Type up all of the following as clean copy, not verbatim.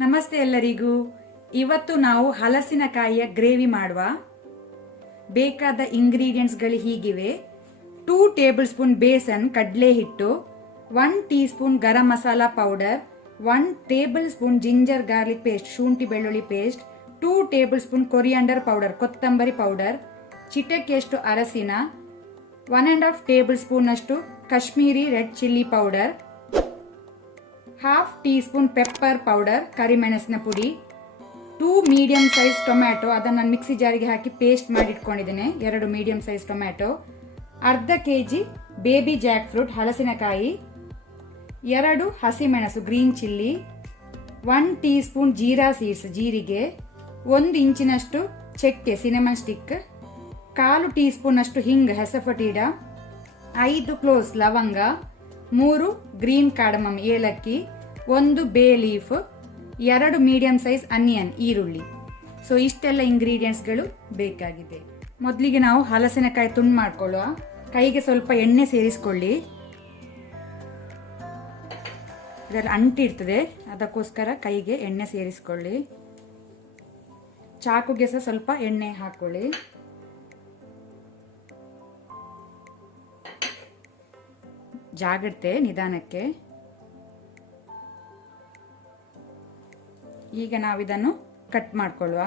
ನಮಸ್ತೆ ಎಲ್ಲರಿಗೂ. ಇವತ್ತು ನಾವು ಹಲಸಿನಕಾಯಿಯ ಗ್ರೇವಿ ಮಾಡುವ. ಬೇಕಾದ ಇಂಗ್ರೀಡಿಯೆಂಟ್ಸ್ಗಳು ಹೀಗಿವೆ: 2 ಟೇಬಲ್ ಸ್ಪೂನ್ ಬೇಸನ್ ಕಡಲೆ ಹಿಟ್ಟು, 1 teaspoon garam masala powder, 1 tablespoon ginger garlic paste ಶುಂಠಿ ಬೆಳ್ಳುಳ್ಳಿ paste, 2 tablespoon coriander powder ಕೊತ್ತಂಬರಿ ಪೌಡರ್, ಚಿಟಿಕೆಯಷ್ಟು ಅರಸಿನ, 1.5 ಟೇಬಲ್ ಸ್ಪೂನ್ ಅಷ್ಟು Kashmiri red chilli powder, half teaspoon pepper powder ಕರಿಮೆಣಸಿನ ಪುಡಿ, 2 ಮೀಡಿಯಂ ಸೈಜ್ ಟೊಮ್ಯಾಟೊ, ಅದನ್ನು ನಾನು ಮಿಕ್ಸಿ ಜಾರಿಗೆ ಹಾಕಿ ಪೇಸ್ಟ್ ಮಾಡಿ ಇಟ್ಕೊಂಡಿದ್ದೇನೆ. 2 ಮೀಡಿಯಂ ಸೈಜ್ ಟೊಮ್ಯಾಟೊ, ಅರ್ಧ ಕೆಜಿ ಬೇಬಿ ಜಾಕ್ ಫ್ರೂಟ್ ಹಲಸಿನಕಾಯಿ, 2 ಹಸಿಮೆಣಸು green chilli, 1 teaspoon jeera seeds ಜೀರಿಗೆ, 1 ಇಂಚಿನಷ್ಟು ಚಕ್ಕೆ ಸಿನಮನ್ ಸ್ಟಿಕ್, 1/4 ಟೀ ಸ್ಪೂನ್ ಅಷ್ಟು ಹಿಂಗ್ ಹೆಸಫಟೀಡ, 5 ಕ್ಲೋಸ್ ಲವಂಗ, 3 ಗ್ರೀನ್ ಕಾರ್ಡಮಮ್ ಏಲಕ್ಕಿ, 1 bay leaf, 2 medium size onion ಈರುಳ್ಳಿ. ಸೊ ಇಷ್ಟೆಲ್ಲ ಇಂಗ್ರೀಡಿಯೆಂಟ್ಸ್ಗಳು ಬೇಕಾಗಿದೆ. ಮೊದಲಿಗೆ ನಾವು ಹಲಸಿನಕಾಯಿ ತುಂಡು ಮಾಡ್ಕೊಳ್ಳುವ. ಕೈಗೆ ಸ್ವಲ್ಪ ಎಣ್ಣೆ ಸೇರಿಸ್ಕೊಳ್ಳಿ, ಇದರಲ್ಲಿ ಅಂಟಿರ್ತದೆ, ಅದಕ್ಕೋಸ್ಕರ ಕೈಗೆ ಎಣ್ಣೆ ಸೇರಿಸ್ಕೊಳ್ಳಿ. ಚಾಕುಗೆ ಸಹ ಸ್ವಲ್ಪ ಎಣ್ಣೆ ಹಾಕೊಳ್ಳಿ. ಜಾಗ್ರತೆ, ನಿಧಾನಕ್ಕೆ. ಈಗ ನಾವಿದನ್ನು ಕಟ್ ಮಾಡ್ಕೊಳ್ಳುವ.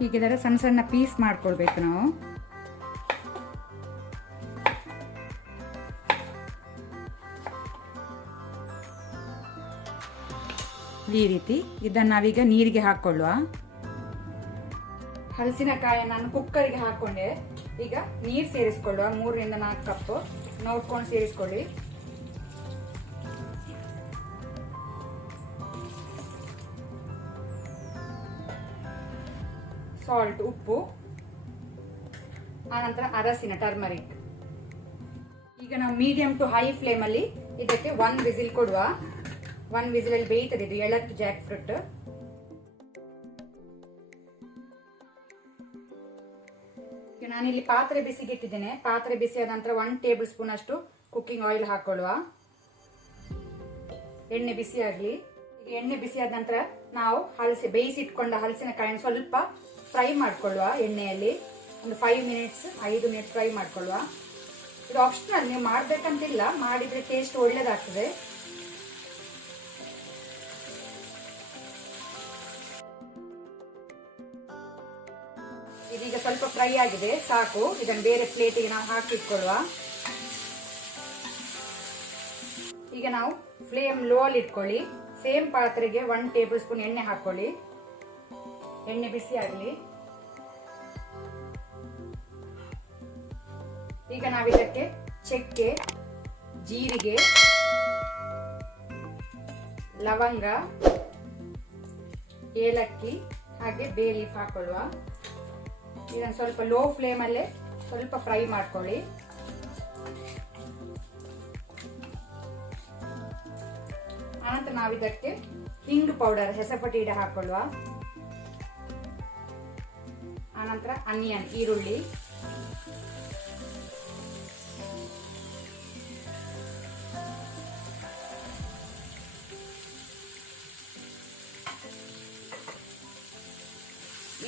ಹೀಗಿದ್ರೆ ಸಣ್ಣ ಸಣ್ಣ ಪೀಸ್ ಮಾಡ್ಕೊಳ್ಬೇಕು ನಾವು. ಈ ರೀತಿ ಇದನ್ನು ನಾವೀಗ ನೀರಿಗೆ ಹಾಕೊಳ್ಳುವ. ಹಲಸಿನಕಾಯಿ ನಾನು ಕುಕ್ಕರ್ಗೆ ಹಾಕೊಂಡೆ. ಈಗ ನೀರು ಸೇರಿಸ್ಕೊಳ್ಳುವ. 3 ರಿಂದ 4 ಕಪ್ ನೋಡ್ಕೊಂಡು ಸೇರಿಸ್ಕೊಳ್ಳಿ. ಸಾಲ್ಟ್ ಉಪ್ಪು, ಆನಂತರ ಅರಸಿನ ಟರ್ಮರಿಕ್. ಈಗ ನಾವು ಮೀಡಿಯಂ ಟು ಹೈ ಫ್ಲೇಮ್ ಅಲ್ಲಿ ಇದಕ್ಕೆ 1 ವಿಸಿಲ್ ಕೊಡುವ. 1 ವಿಸಿಲ್ ಅಲ್ಲಿ ಬೇಯ್ತದೆ ಇದು ಎಳತ್ತು ಜಾಕ್ ಫ್ರೂಟ್. ಈಗ ನಾನಿಲ್ಲಿ ಪಾತ್ರೆ ಬಿಸಿಗೆ ಇಟ್ಟಿದ್ದೇನೆ. ಪಾತ್ರೆ ಬಿಸಿ ಆದ ನಂತರ 1 ಟೇಬಲ್ ಸ್ಪೂನ್ ಅಷ್ಟು ಕುಕ್ಕಿಂಗ್ ಆಯಿಲ್ ಹಾಕೊಳ್ಳುವ. ಎಣ್ಣೆ ಬಿಸಿ ಆಗಲಿ. ಈಗ ಎಣ್ಣೆ ಬಿಸಿ ಆದ ನಂತರ ನಾವು ಬೇಯಿಸಿ ಇಟ್ಕೊಂಡ ಹಲಸಿನಕಾಯಿನ ಸ್ವಲ್ಪ ಫ್ರೈ ಮಾಡ್ಕೊಳ್ಳುವ ಎಣ್ಣೆಯಲ್ಲಿ. ಒಂದು 5 ಮಿನಿಟ್ಸ್ ಫ್ರೈ ಮಾಡ್ಕೊಳ್ಳುವ. ಇದು ಆಪ್ಷನಲ್, ನೀವು ಮಾಡ್ಬೇಕಂತಿಲ್ಲ, ಮಾಡಿದ್ರೆ ಟೇಸ್ಟ್ ಒಳ್ಳೇದಾಗ್ತದೆ. ಇದೀಗ ಸ್ವಲ್ಪ ಫ್ರೈ ಆಗಿದೆ, ಸಾಕು. ಇದನ್ನು ಬೇರೆ ಪ್ಲೇಟಿಗೆ ನಾವು ಹಾಕಿಟ್ಕೊಳ್ಳುವ. ಈಗ ನಾವು ಫ್ಲೇಮ್ ಲೋ ಅಲ್ಲಿ ಇಟ್ಕೊಳ್ಳಿ. ಸೇಮ್ ಪಾತ್ರೆಗೆ 1 ಟೇಬಲ್ ಸ್ಪೂನ್ ಎಣ್ಣೆ ಹಾಕೊಳ್ಳಿ. ಎಣ್ಣೆ ಬಿಸಿ ಆಗಲಿ. ಈಗ ನಾವಿದಕ್ಕೆ ಚಕ್ಕೆ, ಜೀರಿಗೆ, ಲವಂಗ, ಏಲಕ್ಕಿ ಹಾಗೆ ಬೇ ಲೀಫ್ ಹಾಕೊಳ್ಳುವ. ಇದನ್ನು ಸ್ವಲ್ಪ ಲೋ ಫ್ಲೇಮ್ ಅಲ್ಲೇ ಸ್ವಲ್ಪ ಫ್ರೈ ಮಾಡ್ಕೊಳ್ಳಿ. ಆನಂತರ ನಾವಿದಕ್ಕೆ ಹಿಂಗ್ ಪೌಡರ್ ಹೆಸಪಟೀಡ ಹಾಕೊಳ್ಳುವ. ಆನಂತರ ಅನಿಯನ್ ಈರುಳ್ಳಿ,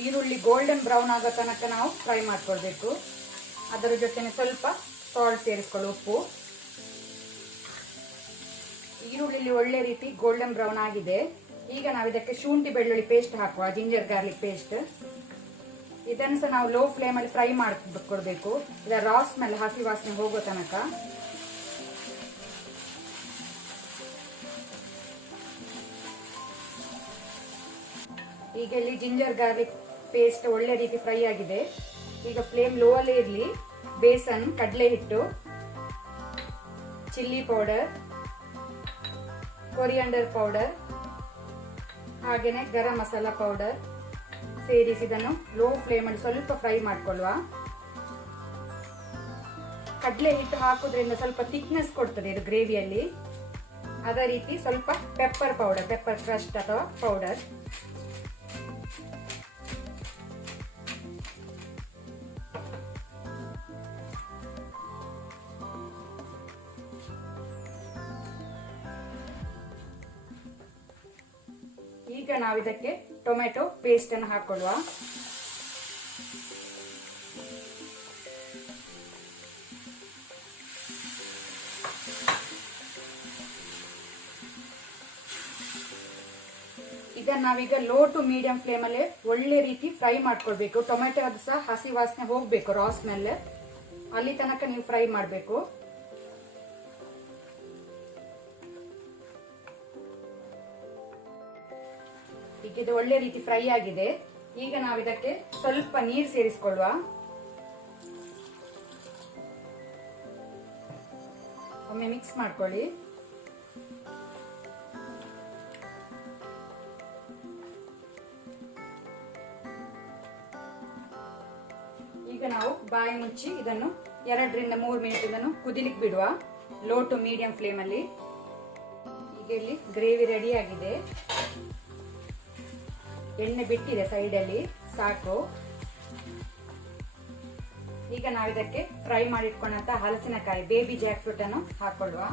ಈರುಳ್ಳಿ ಗೋಲ್ಡನ್ ಬ್ರೌನ್ ಆಗೋ ತನಕ ನಾವು ಫ್ರೈ ಮಾಡ್ಕೊಳ್ಬೇಕು. ಅದರ ಜೊತೆ ಸ್ವಲ್ಪ ಸಾಲ್ಟ್ ಸೇರಿಸ್ಕೊಳ್ಳಿ, ಉಪ್ಪು. ಈರುಳ್ಳಿ ಒಳ್ಳೆ ರೀತಿ ಗೋಲ್ಡನ್ ಬ್ರೌನ್ ಆಗಿದೆ. ಈಗ ನಾವು ಇದಕ್ಕೆ ಶುಂಠಿ ಬೆಳ್ಳುಳ್ಳಿ ಪೇಸ್ಟ್ ಹಾಕುವ, ಜಿಂಜರ್ ಗಾರ್ಲಿಕ್ ಪೇಸ್ಟ್. ಇದನ್ನು ಸಹ ನಾವು ಲೋ ಫ್ಲೇಮ್ ಅಲ್ಲಿ ಫ್ರೈ ಮಾಡ್ಕೊಳ್ಬೇಕು. ಇದರ ರಾ ಸ್ಮೆಲ್, ಹಸಿ ವಾಸನೆ ಹೋಗೋ ತನಕ. ಈಗ ಇಲ್ಲಿ ಜಿಂಜರ್ ಗಾರ್ಲಿಕ್ ಪೇಸ್ಟ್ ಒಳ್ಳೆ ರೀತಿ ಫ್ರೈ ಆಗಿದೆ. ಈಗ ಫ್ಲೇಮ್ ಲೋ ಅಲ್ಲೇ ಇರಲಿ. ಬೇಸನ್, ಕಡಲೆ ಹಿಟ್ಟು, ಚಿಲ್ಲಿ ಪೌಡರ್, ಕೊರಿಯಾಂಡರ್ ಪೌಡರ್, ಹಾಗೇನೆ ಗರಂ ಮಸಾಲಾ ಪೌಡರ್, ಸೇರಿಸಿ ಇದನ್ನು ಲೋ ಫ್ಲೇಮಲ್ಲಿ ಸ್ವಲ್ಪ ಫ್ರೈ ಮಾಡ್ಕೊಳ್ಳುವ. ಕಡಲೆ ಹಿಟ್ಟು ಹಾಕೋದ್ರಿಂದ ಸ್ವಲ್ಪ ಥಿಕ್ನೆಸ್ ಕೊಡ್ತದೆ ಇದು ಗ್ರೇವಿಯಲ್ಲಿ. ಅದೇ ರೀತಿ ಸ್ವಲ್ಪ ಪೆಪ್ಪರ್ ಪೌಡರ್, ಪೆಪ್ಪರ್ ಕ್ರಸ್ಟ್ ಅಥವಾ ಪೌಡರ್. ಈಗ ನಾವು ಇದಕ್ಕೆ ಟೊಮೆಟೊ ಪೇಸ್ಟ್ ಅನ್ನು ಹಾಕೊಳ್ಳುವ. ಇದನ್ನ ನಾವೀಗ ಲೋ ಟು ಮೀಡಿಯಂ ಫ್ಲೇಮ್ ಅಲ್ಲಿ ಒಳ್ಳೆ ರೀತಿ ಫ್ರೈ ಮಾಡ್ಕೊಳ್ಬೇಕು. ಟೊಮೆಟೊ ಅದು ಸಹ ಹಸಿ ವಾಸನೆ ಹೋಗ್ಬೇಕು, ರಾ ಸ್ಮೆಲ್ ಅಲ್ಲಿ ತನಕ ನೀವು ಫ್ರೈ ಮಾಡಬೇಕು. ಈಗ ಇದು ಒಳ್ಳೆ ರೀತಿ ಫ್ರೈ ಆಗಿದೆ. ಈಗ ನಾವು ಇದಕ್ಕೆ ಸ್ವಲ್ಪ ನೀರು ಸೇರಿಸಿಕೊಳ್ಳುವ. ಒಮ್ಮೆ ಮಿಕ್ಸ್ ಮಾಡ್ಕೊಳ್ಳಿ. ಈಗ ನಾವು ಬಾಯಿ ಮುಚ್ಚಿ ಇದನ್ನು 2 ರಿಂದ 3 ಮಿನಿಟ್ ಇದನ್ನು ಕುದಿಲಿಕ್ಕೆ ಬಿಡುವ, ಲೋ ಟು ಮೀಡಿಯಂ ಫ್ಲೇಮ್ ಅಲ್ಲಿ. ಈಗ ಇಲ್ಲಿ ಗ್ರೇವಿ ರೆಡಿ ಆಗಿದೆ. ಎಣ್ಣೆ ಬಿಟ್ಟಿದೆ ಸೈಡಲ್ಲಿ, ಸಾಕು. ಈಗ ನಾವು ಇದಕ್ಕೆ ಫ್ರೈ ಮಾಡಿಟ್ಕೊಂಡಂತ ಹಲಸಿನಕಾಯಿ, ಬೇಬಿ ಜಾಕ್ ಫ್ರೂಟ್ ಅನ್ನು ಹಾಕೊಳ್ಳುವ.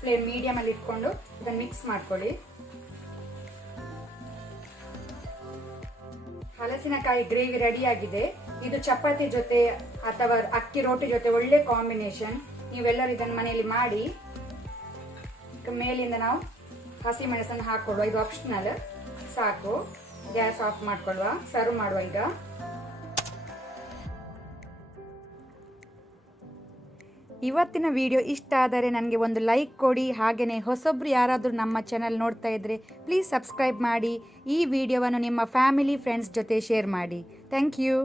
ಫ್ಲೇಮ್ ಮೀಡಿಯಂ ಅಲ್ಲಿ ಇಟ್ಕೊಂಡು ಇದನ್ನು ಮಿಕ್ಸ್ ಮಾಡ್ಕೊಳ್ಳಿ. ಹಲಸಿನಕಾಯಿ ಗ್ರೇವಿ ರೆಡಿ ಆಗಿದೆ. ಇದು ಚಪಾತಿ ಜೊತೆ ಅಥವಾ ಅಕ್ಕಿ ರೋಟಿ ಜೊತೆ ಒಳ್ಳೆ ಕಾಂಬಿನೇಷನ್. ನೀವೆಲ್ಲರೂ ಇದನ್ನು ಮನೆಯಲ್ಲಿ ಮಾಡಿ. ಮೇಲಿಂದ ನಾವು ಹಸಿ ಮೆಣಸನ್ನು ಹಾಕೊಳ್ಳುವ, ಇದು ಆಪ್ಷನಲ್, ಸಾಕು. ಗ್ಯಾಸ್ ಆಫ್ ಮಾಡ್ಕೊಳ್ಳುವ, ಸರ್ವ್ ಮಾಡುವ. ಈಗ ಇವತ್ತಿನ ವಿಡಿಯೋ ಇಷ್ಟ ಆದರೆ ನನಗೆ ಒಂದು ಲೈಕ್ ಕೊಡಿ. ಹಾಗೆಯೇ ಹೊಸೊಬ್ರು ಯಾರಾದರೂ ನಮ್ಮ ಚಾನಲ್ ನೋಡ್ತಾ ಇದ್ದರೆ ಪ್ಲೀಸ್ ಸಬ್ಸ್ಕ್ರೈಬ್ ಮಾಡಿ. ಈ ವಿಡಿಯೋವನ್ನು ನಿಮ್ಮ ಫ್ಯಾಮಿಲಿ ಫ್ರೆಂಡ್ಸ್ ಜೊತೆ ಶೇರ್ ಮಾಡಿ. Thank you.